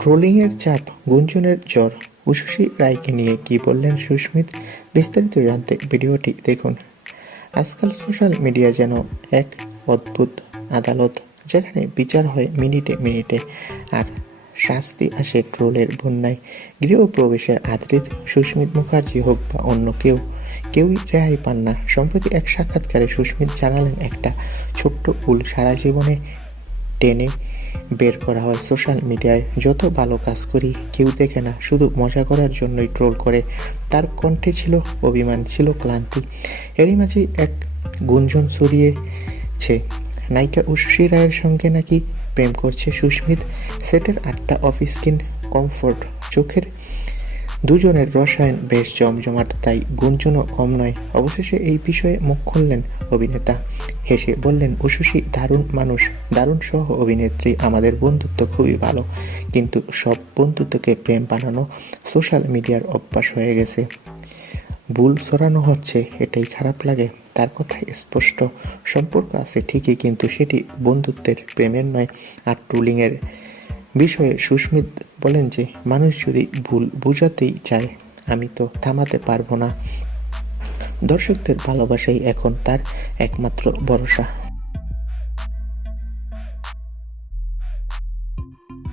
ট্রোলিংয়ের চাপ, গুঞ্জনের জ্বর উশুশী রায়কে নিয়ে কি বললেন সুস্মিত, বিস্তারিত জানতে ভিডিওটি দেখুন। আজকাল সোশ্যাল মিডিয়া যেন এক অদ্ভুত আদালত, যেখানে বিচার হয় মিনিটে মিনিটে, আর শাস্তি আসে ট্রোলের বন্যায়। গৃহপ্রবেশের আদৃত সুস্মিত মুখার্জি হোক বা অন্য কেউ, কেউই রেহাই পান না। সম্প্রতি এক সাক্ষাৎকারে সুস্মিত জানালেন একটা ছোট্ট ভুল সারা জীবনে টেনে বের করা হয় সোশ্যাল মিডিয়ায়। যত ভালো কাজ করি, কেউ দেখে না, শুধু মজা করার জন্যই ট্রোল করে। তার কণ্ঠে ছিল অভিমান, ছিল ক্লান্তি। এরই মাঝে এক গুঞ্জন ছড়িয়েছে। নায়িকা উষসী রায়ের সঙ্গে নাকি প্রেম করছে সুস্মিত। সেটের আটটা অফিস স্কিন কমফোর্ট চোখের দুজনের রসায়ন বেশ জমজমাট, তাই গুঞ্জনও কম নয়। অবশেষে এই বিষয়ে মুখ খুললেন অভিনেতা। হেসে বললেন উশুশি দারুণ মানুষ, দারুণ সহ অভিনেত্রী, আমাদের বন্ধুত্ব খুবই ভালো। কিন্তু সব বন্ধুত্বকে প্রেম বানানো সোশ্যাল মিডিয়ার অভ্যাস হয়ে গেছে। ভুল সরানো হচ্ছে, এটাই খারাপ লাগে। তার কথাই স্পষ্ট। সম্পর্ক আছে ঠিকই, কিন্তু সেটি বন্ধুত্বের প্রেমের নয়, আর ট্রুলিংয়ের বিষয়ে সুস্মিত বলেন যে, মানুষ যদি ভুল বোঝাতেই চায়, আমি তো থামাতে পারব না। দর্শকদের ভালোবাসাই এখন তার একমাত্র ভরসা।